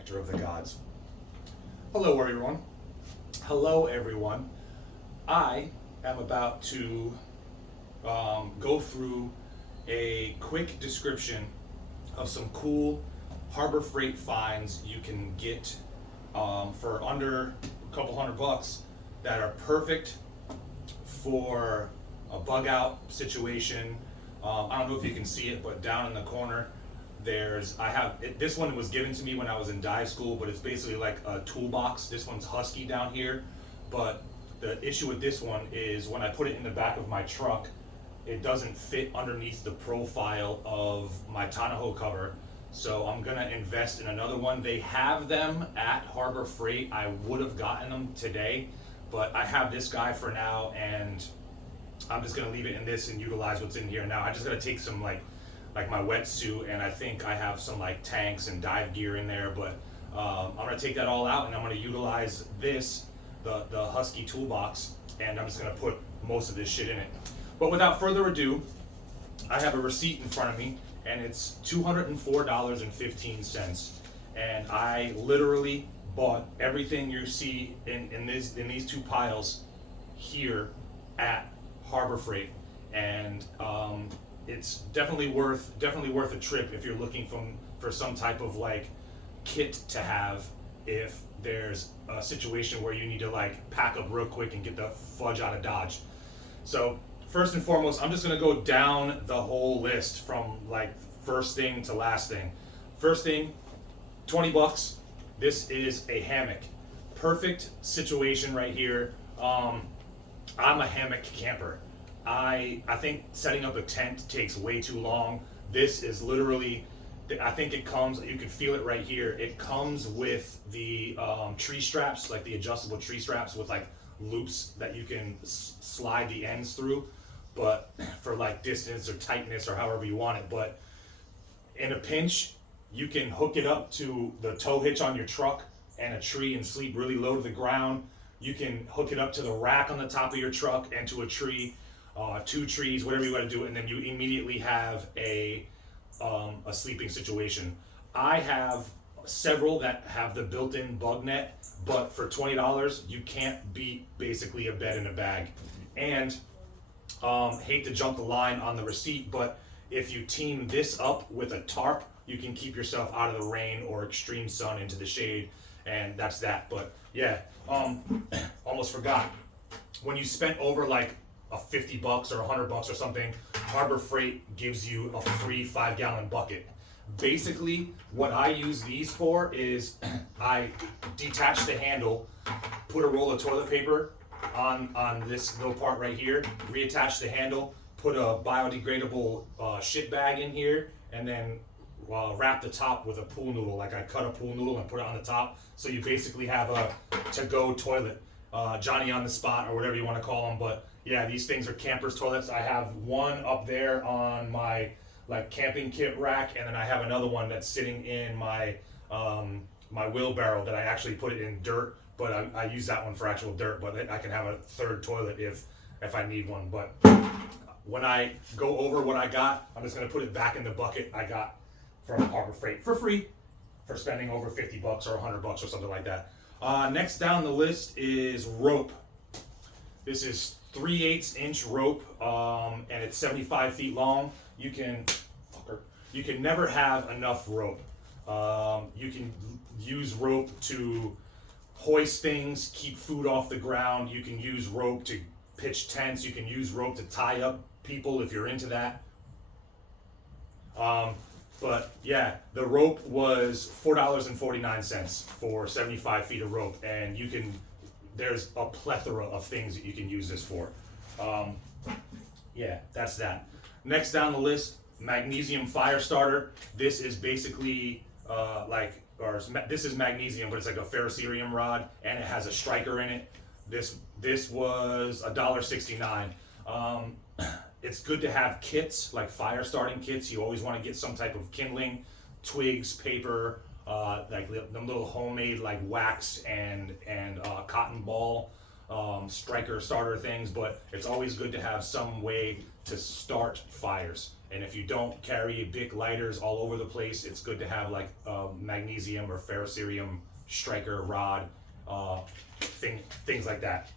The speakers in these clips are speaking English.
nectar of the gods. Hello everyone. Hello everyone. I am about to go through a quick description of some cool Harbor Freight finds you can get for under a couple $100 that are perfect for a bug out situation. I don't know if you can see it, but down in the corner this one was given to me when I was in dive school, but it's basically like a toolbox. This one's husky down here, but the issue with this one is when I put it in the back of my truck, it doesn't fit underneath the profile of my tonneau cover. So I'm gonna invest in another one. They have them at Harbor Freight. I would have gotten them today, but I have this guy for now, and I'm just gonna leave it in this and utilize what's in here now. I just gotta take some like my wetsuit, and I think I have some like tanks and dive gear in there, but I'm gonna take that all out and I'm gonna utilize this, the Husky toolbox, and I'm just gonna put most of this shit in it. But without further ado, I have a receipt in front of me, and it's $204.15, and I literally bought everything you see in these two piles here at Harbor Freight, and it's definitely worth a trip if you're looking for some type of like kit to have if there's a situation where you need to like pack up real quick and get the fudge out of Dodge. So first and foremost, I'm just gonna go down the whole list from like first thing to last thing. First thing, $20. This is a hammock. Perfect situation right here. I'm a hammock camper. I think setting up a tent takes way too long. This is literally, I think it comes, you can feel it right here. It comes with the tree straps, like the adjustable tree straps with like loops that you can slide the ends through, but for like distance or tightness or however you want it. But in a pinch, you can hook it up to the tow hitch on your truck and a tree and sleep really low to the ground. You can hook it up to the rack on the top of your truck and to a tree, two trees, whatever you want to do, and then you immediately have a sleeping situation. I have several that have the built-in bug net, but for $20, you can't beat basically a bed in a bag. And hate to jump the line on the receipt, but if you team this up with a tarp, you can keep yourself out of the rain or extreme sun into the shade, and that's that. But yeah, almost forgot. When you spent over like a $50 or $100 or something, Harbor Freight gives you a free 5-gallon bucket. Basically, what I use these for is I detach the handle, put a roll of toilet paper on this little part right here, reattach the handle, put a biodegradable shit bag in here, and then wrap the top with a pool noodle. Like I cut a pool noodle and put it on the top, so you basically have a to-go toilet, Johnny on the spot or whatever you want to call them. But yeah, these things are campers toilets. I have one up there on my like camping kit rack, and then I have another one that's sitting in my my wheelbarrow that I actually put it in dirt, but I use that one for actual dirt, but I can have a third toilet if I need one. But when I go over what I got, I'm just gonna put it back in the bucket I got from Harbor Freight for free for spending over $50 or $100 or something like that. Next down the list is rope. This is 3/8 inch rope, and it's 75 feet long. You can never have enough rope. You can use rope to hoist things, keep food off the ground. You can use rope to pitch tents. You can use rope to tie up people if you're into that. But yeah, the rope was $4.49 for 75 feet of rope, and there's a plethora of things that you can use this for. Yeah, that's that. Next down the list, magnesium fire starter. This is basically this is magnesium, but it's like a ferrocerium rod, and it has a striker in it. This was $1.69. It's good to have kits, like fire starting kits. You always want to get some type of kindling, twigs, paper, like them little homemade like wax and cotton ball striker starter things. But it's always good to have some way to start fires. And if you don't carry Bic lighters all over the place, it's good to have like a magnesium or ferrocerium striker rod, things like that.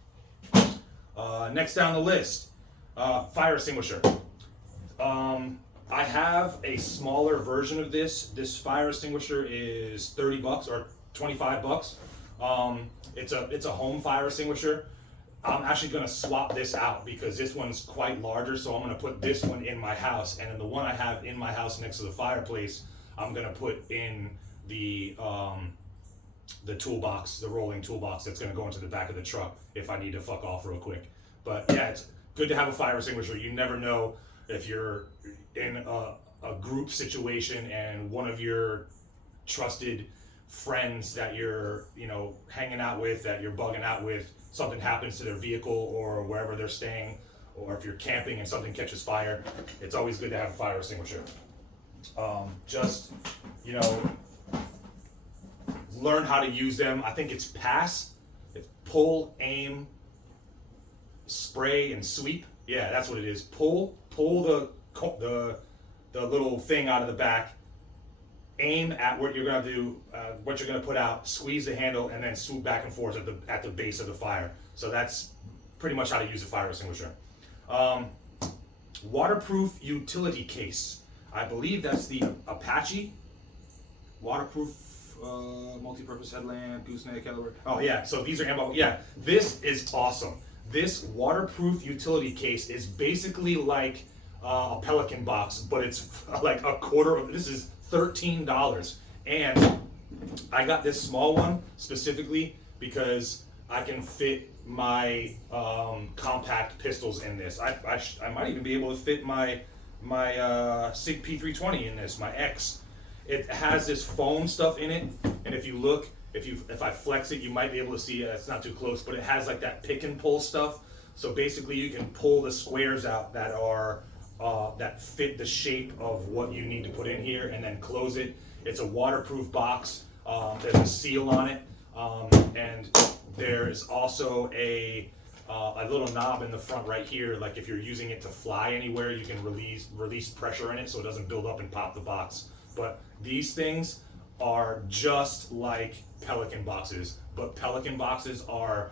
Next down the list, fire extinguisher. I have a smaller version of this. This fire extinguisher is 30 bucks or 25 bucks. It's a home fire extinguisher. I'm actually going to swap this out because this one's quite larger, so I'm going to put this one in my house, and then the one I have in my house next to the fireplace, I'm going to put in the toolbox, the rolling toolbox that's going to go into the back of the truck if I need to fuck off real quick. But yeah, it's good to have a fire extinguisher. You never know if you're in a group situation and one of your trusted friends that you're, hanging out with, that you're bugging out with, something happens to their vehicle or wherever they're staying, or if you're camping and something catches fire, it's always good to have a fire extinguisher. Learn how to use them. I think it's pass, it's pull, aim, spray, and sweep. Yeah, that's what it is. Pull the little thing out of the back, aim at what you're gonna do, what you're gonna put out, squeeze the handle, and then swoop back and forth at the base of the fire. So that's pretty much how to use a fire extinguisher. Waterproof utility case. I believe that's the Apache. Waterproof multi-purpose headlamp, gooseneck, caliber. Oh yeah, so these are ammo. Yeah, this is awesome. This waterproof utility case is basically like a Pelican box, but it's like a quarter of, this is $13. And I got this small one specifically because I can fit my compact pistols in this. I might even be able to fit my SIG P320 in this, my X. It has this foam stuff in it, and if you look, if I flex it, you might be able to see it. It's not too close, but it has like that pick and pull stuff. So basically, you can pull the squares out that are that fit the shape of what you need to put in here, and then close it. It's a waterproof box. There's a seal on it, and there's also a little knob in the front right here. Like if you're using it to fly anywhere, you can release pressure in it so it doesn't build up and pop the box. But these things are just like Pelican boxes, but Pelican boxes are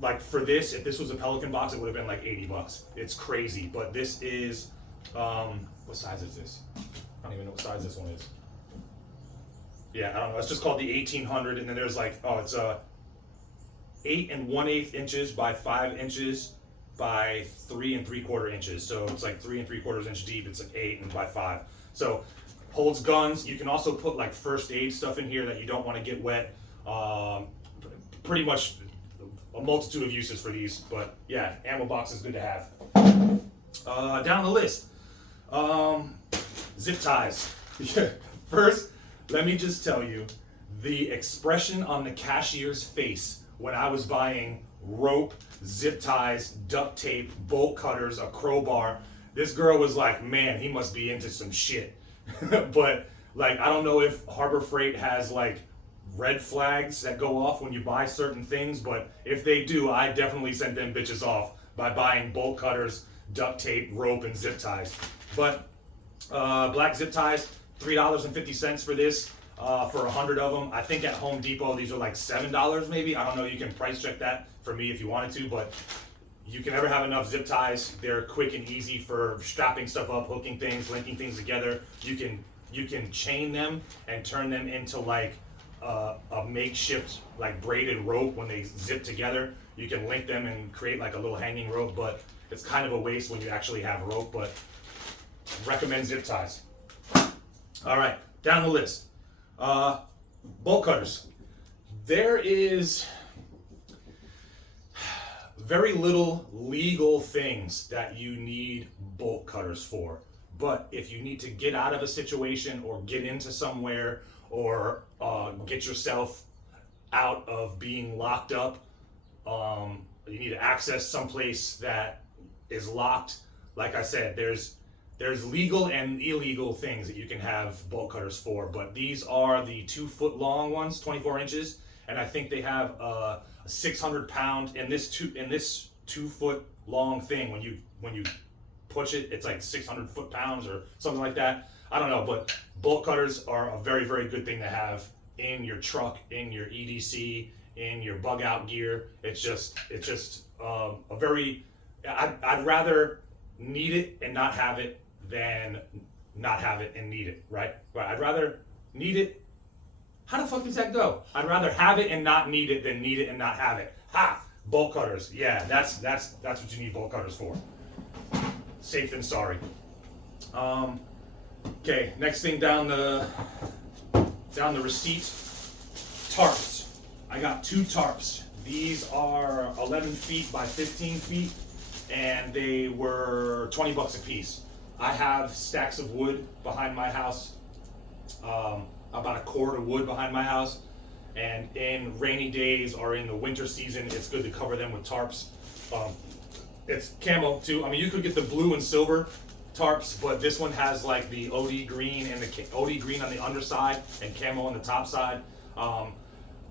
like, for this, if this was a Pelican box, it would have been like 80 bucks. It's crazy, but this is, what size is this? I don't even know what size this one is. Yeah, I don't know. It's just called the 1800, and then there's like, it's 8 1/8 inches by 5 inches by 3 3/4 inches. So it's like 3 3/4 inch deep. It's like 8 and by 5. So holds guns. You can also put like first aid stuff in here that you don't want to get wet. Pretty much a multitude of uses for these, but yeah, ammo box is good to have. Down the list, zip ties. First, let me just tell you, the expression on the cashier's face when I was buying rope, zip ties, duct tape, bolt cutters, a crowbar, this girl was like, man, he must be into some shit. But like, I don't know if Harbor Freight has like red flags that go off when you buy certain things, but if they do, I definitely sent them bitches off by buying bolt cutters, duct tape, rope, and zip ties. But black zip ties, $3.50 for this, for 100 of them. I think at Home Depot these are like $7 maybe. I don't know, you can price check that for me if you wanted to, but you can never have enough zip ties. They're quick and easy for strapping stuff up, hooking things, linking things together. You can chain them and turn them into like a makeshift like braided rope when they zip together. You can link them and create like a little hanging rope, but it's kind of a waste when you actually have rope, but recommend zip ties. All right, down the list. Bolt cutters. There is very little legal things that you need bolt cutters for. But if you need to get out of a situation or get into somewhere or get yourself out of being locked up, you need to access someplace that is locked. Like I said, there's legal and illegal things that you can have bolt cutters for, but these are the 2 foot long ones, 24 inches, and I think they have a 600 pound in this 2 foot long thing. When you push it, it's like 600 foot-pounds or something like that. I don't know, but bolt cutters are a very, very good thing to have in your truck, in your EDC, in your bug out gear. It's just a very, I'd rather need it and not have it than not have it and need it, right? But I'd rather need it. How the fuck does that go? I'd rather have it and not need it than need it and not have it. Ha! Bolt cutters. Yeah, that's what you need bolt cutters for. Safe than sorry. Okay, next thing down the receipt, tarps. I got 2 tarps. These are 11 feet by 15 feet, and they were 20 bucks a piece. I have stacks of wood behind my house, about a cord of wood behind my house, and in rainy days or in the winter season, it's good to cover them with tarps. It's camo too. I mean, you could get the blue and silver tarps, but this one has like the OD green and the OD green on the underside and camo on the top side.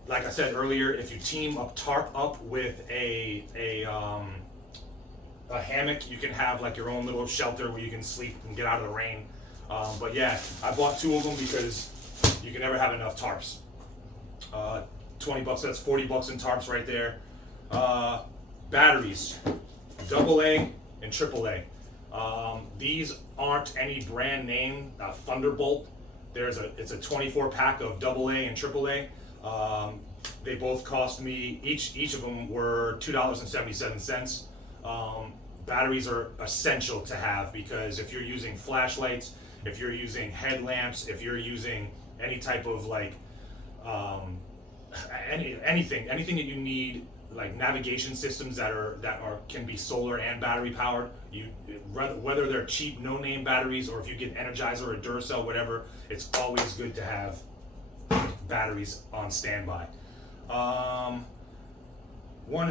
Like I said earlier, if you team up tarp up with a hammock, you can have like your own little shelter where you can sleep and get out of the rain. But yeah, I bought 2 of them because you can never have enough tarps. 20 bucks, that's 40 bucks in tarps right there. Batteries, AA and AAA. These aren't any brand name. Thunderbolt. It's a 24 pack of AA and AAA. They both cost me, each of them were $2.77. Batteries are essential to have because if you're using flashlights, if you're using headlamps, if you're using any type of like anything that you need, like navigation systems that can be solar and battery powered, whether they're cheap no-name batteries or if you get Energizer or Duracell, whatever, it's always good to have batteries on standby. 1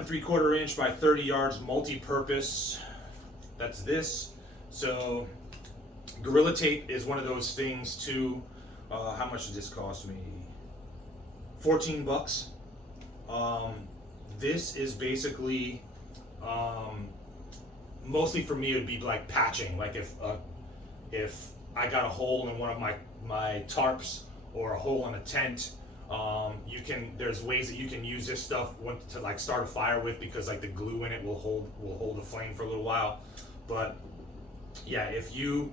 3/4 inch by 30 yards multi-purpose. That's this. So Gorilla Tape is one of those things too. How much did this cost me? 14 bucks. This is basically, mostly for me, it would be like patching. Like if I got a hole in one of my tarps or a hole in a tent, there's ways that you can use this stuff to like start a fire with, because like the glue in it will hold the flame for a little while. But yeah, if you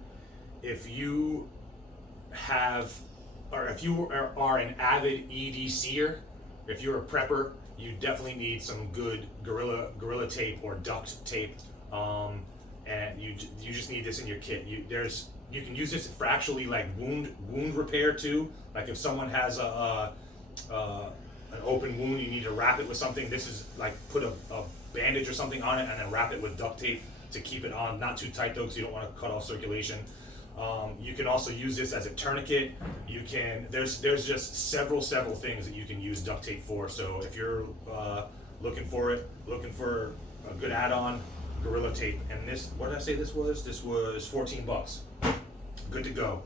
have, or if you are an avid EDCer, if you're a prepper, you definitely need some good gorilla tape or duct tape, and you just need this in your kit. You can use this for actually like wound repair too. Like if someone has an open wound, you need to wrap it with something. This is like put a bandage or something on it and then wrap it with duct tape to keep it on, not too tight though, because you don't want to cut off circulation. You can also use this as a tourniquet. There's just several things that you can use duct tape for. So if you're looking for a good add-on, Gorilla Tape. And this, what did I say this was? This was 14 bucks. Good to go.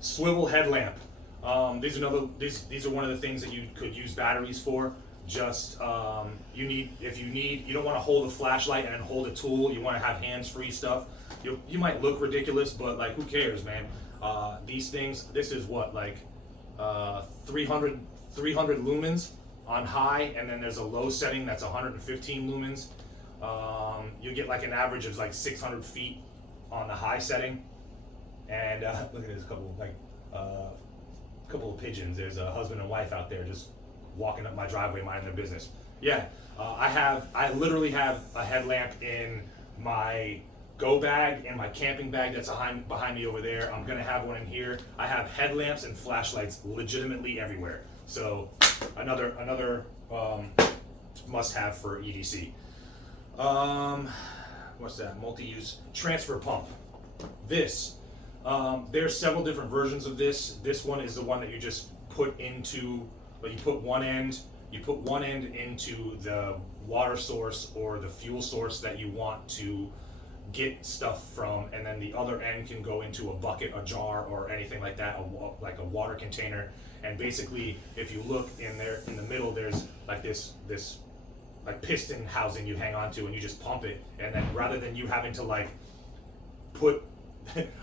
Swivel headlamp. These are one of the things that you could use batteries for. Just you don't want to hold a flashlight and then hold a tool. You want to have hands-free stuff. You might look ridiculous, but like who cares, man? These things, this is what, like 300 lumens on high, and then there's a low setting that's 115 lumens. You get like an average of like 600 feet on the high setting. And look at this couple of pigeons. There's a husband and wife out there just walking up my driveway minding their business. Yeah, I literally have a headlamp in my go bag and my camping bag that's behind me over there. I'm gonna have one in here. I have headlamps and flashlights legitimately everywhere. So another must-have for EDC. What's that? Multi-use transfer pump. There's several different versions of this. This one is the one that you just put into, like you put one end into the water source or the fuel source that you want to get stuff from, and then the other end can go into a bucket, a jar, or anything like that, like a water container. And basically, if you look in there in the middle, there's like this like piston housing you hang on to, and you just pump it. And then rather than you having to like put,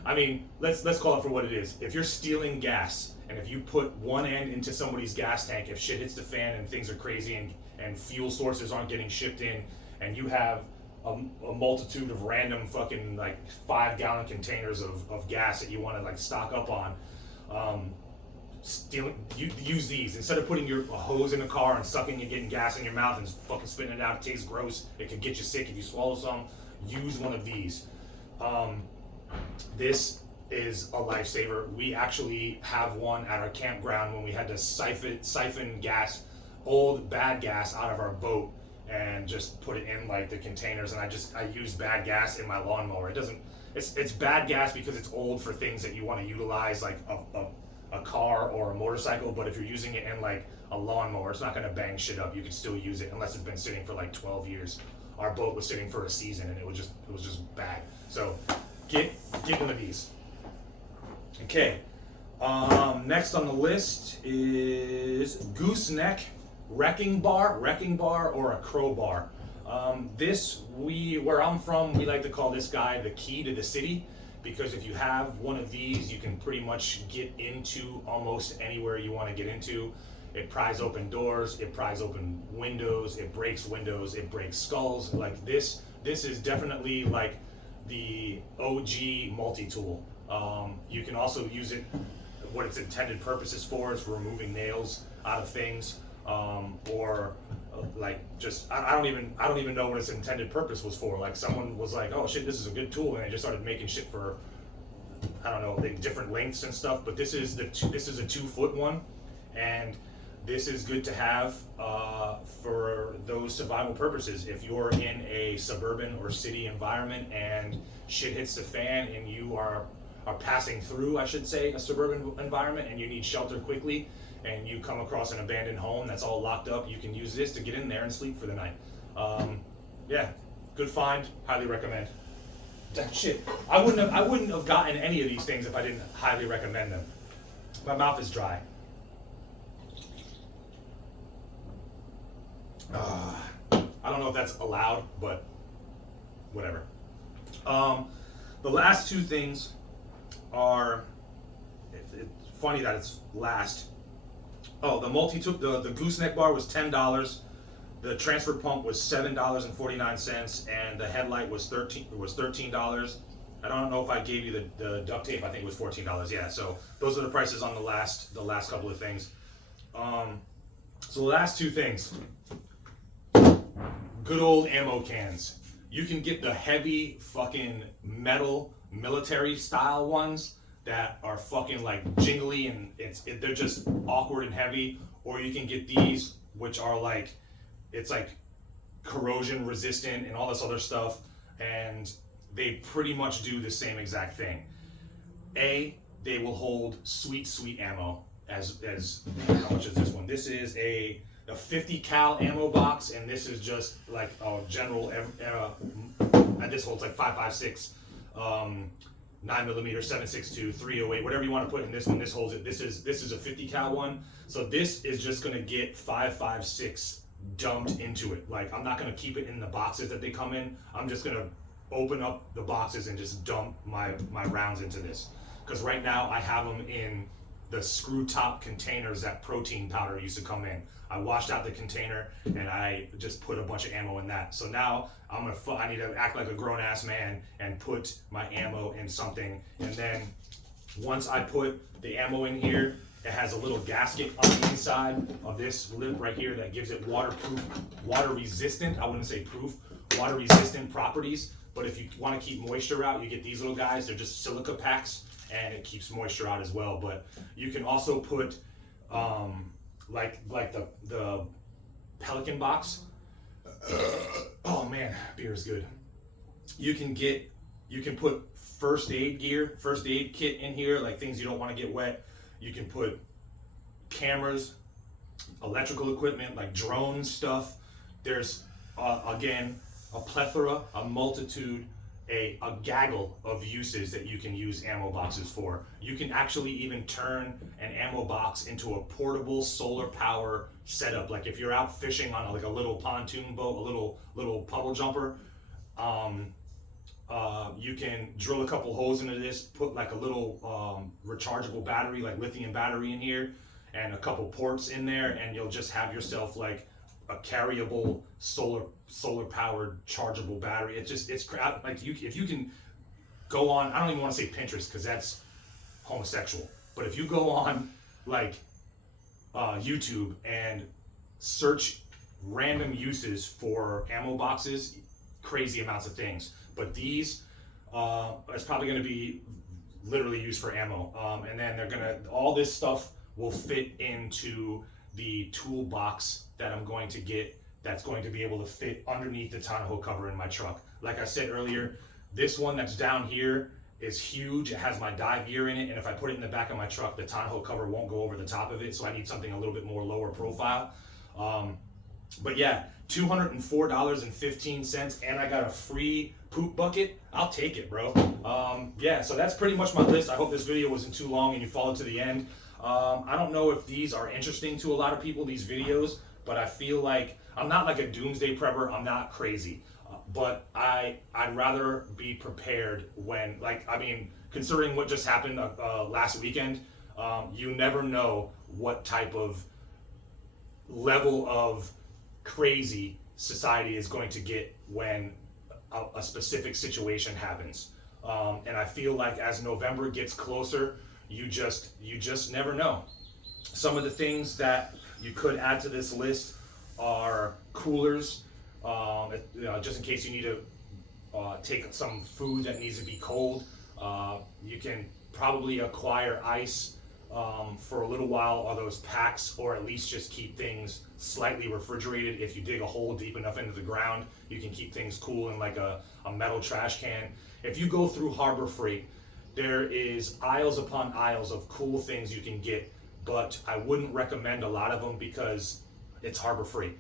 I mean, let's call it for what it is. If you're stealing gas, and if you put one end into somebody's gas tank, if shit hits the fan and things are crazy and fuel sources aren't getting shipped in, and you have a multitude of random fucking like 5-gallon containers of gas that you want to like stock up on, use these instead of putting a hose in a car and sucking and getting gas in your mouth and fucking spitting it out. It tastes gross. It could get you sick if you swallow some. Use one of these. This is a lifesaver. We actually have one at our campground when we had to siphon gas, old bad gas out of our boat and just put it in like the containers, and I use bad gas in my lawnmower. It's bad gas because it's old for things that you want to utilize, like a car or a motorcycle, but if you're using it in like a lawnmower, it's not going to bang shit up. You can still use it unless it's been sitting for like 12 years. Our boat was sitting for a season and it was just bad. So get one of these. Okay, next on the list is gooseneck wrecking bar or a crowbar. Where I'm from, we like to call this guy the key to the city, because if you have one of these, you can pretty much get into almost anywhere you want to get into. It pries open doors, it pries open windows, it breaks windows, it breaks skulls. Like this is definitely like the OG multi-tool. You can also use it, what its intended purpose is for removing nails out of things, or like just, I don't even know what its intended purpose was for. Like someone was like, oh shit, this is a good tool, and they just started making shit for, I don't know, like different lengths and stuff. But this is a 2-foot one, and this is good to have for those survival purposes. If you're in a suburban or city environment and shit hits the fan and you are passing through, I should say, a suburban environment and you need shelter quickly, and you come across an abandoned home that's all locked up, you can use this to get in there and sleep for the night. Yeah, good find, highly recommend. That shit, I wouldn't have gotten any of these things if I didn't highly recommend them. My mouth is dry. I don't know if that's allowed, but whatever. The last two things are, it's funny that it's last. Oh, the gooseneck bar was $10. The transfer pump was $7.49, and the headlight was $13. I don't know if I gave you the duct tape. I think it was $14. Yeah, so those are the prices on the last couple of things. So the last two things, good old ammo cans. You can get the heavy fucking metal military style ones that are fucking like jingly and they're just awkward and heavy, or you can get these which are like, it's like corrosion resistant and all this other stuff, and they pretty much do the same exact thing. They will hold sweet ammo. As how much is this one? This is a 50 cal ammo box, and this is just like a general, and this holds like 5.56, 9mm, 7.62, 308, whatever you want to put in this one. This holds it. This is a 50 cal one, so this is just gonna get 5.56 dumped into it. Like, I'm not gonna keep it in the boxes that they come in. I'm just gonna open up the boxes and just dump my rounds into this, because right now I have them in the screw top containers that protein powder used to come in. I washed out the container and I just put a bunch of ammo in that. So now I need to act like a grown ass man and put my ammo in something. And then once I put the ammo in here, it has a little gasket on the inside of this lip right here that gives it waterproof, water resistant, I wouldn't say proof, water resistant properties. But if you want to keep moisture out, you get these little guys. They're just silica packs, and it keeps moisture out as well. But you can also put like the Pelican box. Oh man, beer is good. You can put first aid gear, first aid kit in here, like things you don't want to get wet. You can put cameras, electrical equipment, like drone stuff. There's again a plethora, a multitude, a gaggle of uses that you can use ammo boxes for. You can actually even turn an ammo box into a portable solar power setup. Like if you're out fishing on like a little pontoon boat, a little puddle jumper, You can drill a couple holes into this, put like a little rechargeable battery, like lithium battery in here, and a couple ports in there, and you'll just have yourself like a carryable solar powered chargeable battery. It's like if you can go on, I don't even want to say Pinterest because that's homosexual, but if you go on like YouTube and search random uses for ammo boxes, crazy amounts of things. But these, it's probably going to be literally used for ammo. And then all this stuff will fit into the toolbox that I'm going to get, that's going to be able to fit underneath the tonneau cover in my truck. Like I said earlier, this one that's down here is huge. It has my dive gear in it, and if I put it in the back of my truck, the tonneau cover won't go over the top of it, so I need something a little bit more lower profile. But yeah, $204.15, and I got a free poop bucket. I'll take it, bro. Yeah, so that's pretty much my list. I hope this video wasn't too long and you followed to the end. I don't know if these are interesting to a lot of people, these videos, but I feel like I'm not like a doomsday prepper. I'm not crazy, but I'd rather be prepared when, like, I mean, considering what just happened last weekend, you never know what type of level of crazy society is going to get when a specific situation happens. And I feel like as November gets closer, you just never know. Some of the things that you could add to this list are coolers, just in case you need to take some food that needs to be cold. You can probably acquire ice for a little while, or those packs, or at least just keep things slightly refrigerated. If you dig a hole deep enough into the ground, you can keep things cool in like a metal trash can. If you go through Harbor Freight, there is aisles upon aisles of cool things you can get, but I wouldn't recommend a lot of them because it's Harbor Freight.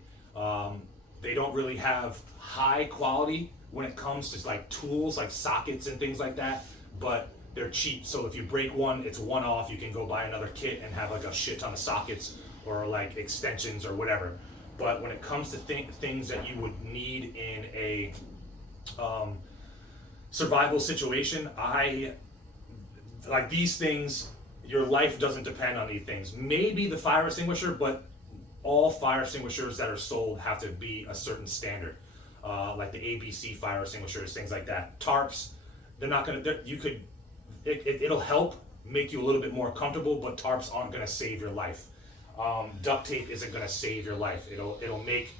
They don't really have high quality when it comes to like tools, like sockets and things like that, but they're cheap. So if you break one, it's one off. You can go buy another kit and have like a shit ton of sockets or like extensions or whatever. But when it comes to things that you would need in a survival situation, like these things, your life doesn't depend on these things. Maybe the fire extinguisher, but all fire extinguishers that are sold have to be a certain standard, like the ABC fire extinguishers, things like that. Tarps, they're not gonna. It'll help make you a little bit more comfortable, but tarps aren't gonna save your life. Duct tape isn't gonna save your life. It'll make,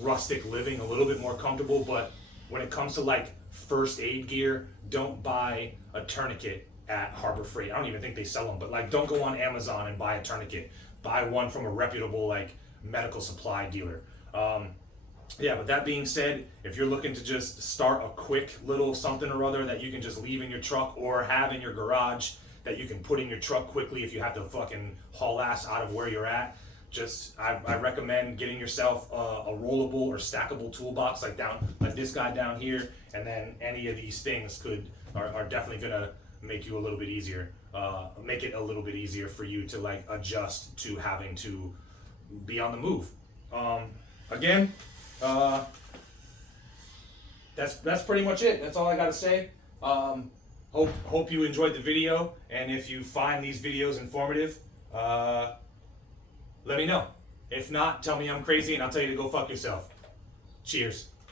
rustic living a little bit more comfortable, but when it comes to like first aid gear, don't buy a tourniquet at Harbor Freight. I don't even think they sell them, but like don't go on Amazon and buy a tourniquet. Buy one from a reputable like medical supply dealer. Yeah, but that being said, if you're looking to just start a quick little something or other that you can just leave in your truck or have in your garage that you can put in your truck quickly if you have to fucking haul ass out of where you're at, I recommend getting yourself a rollable or stackable toolbox like this guy down here, and then any of these things are definitely gonna make you a little bit easier, make it a little bit easier for you to like adjust to having to be on the move. Again, that's pretty much it. That's all I gotta say. Hope you enjoyed the video, and if you find these videos informative, let me know. If not, tell me I'm crazy and I'll tell you to go fuck yourself. Cheers.